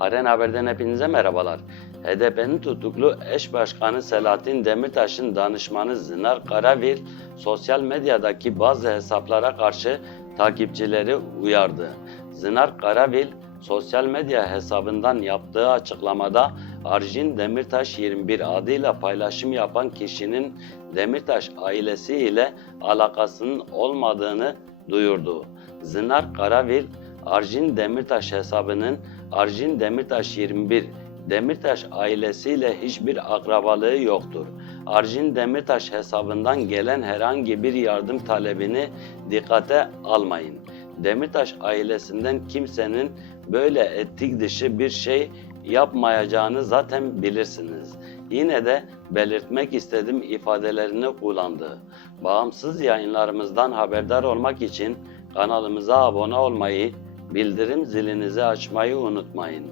Aren Haber'den hepinize merhabalar. HDP'nin tutuklu eş başkanı Selahattin Demirtaş'ın danışmanı Zinar Karavil, sosyal medyadaki bazı hesaplara karşı takipçileri uyardı. Zinar Karavil, sosyal medya hesabından yaptığı açıklamada Arjin Demirtaş 21 adıyla paylaşım yapan kişinin Demirtaş ailesi ile alakasının olmadığını duyurdu. Zinar Karavil, Arjin Demirtaş hesabının Arjin Demirtaş 21 Demirtaş ailesiyle hiçbir akrabalığı yoktur. Arjin Demirtaş hesabından gelen herhangi bir yardım talebini dikkate almayın. Demirtaş ailesinden kimsenin böyle etik dışı bir şey yapmayacağını zaten bilirsiniz. Yine de belirtmek istedim ifadelerini kullandı. Bağımsız yayınlarımızdan haberdar olmak için kanalımıza abone olmayı, bildirim zilinizi açmayı unutmayın.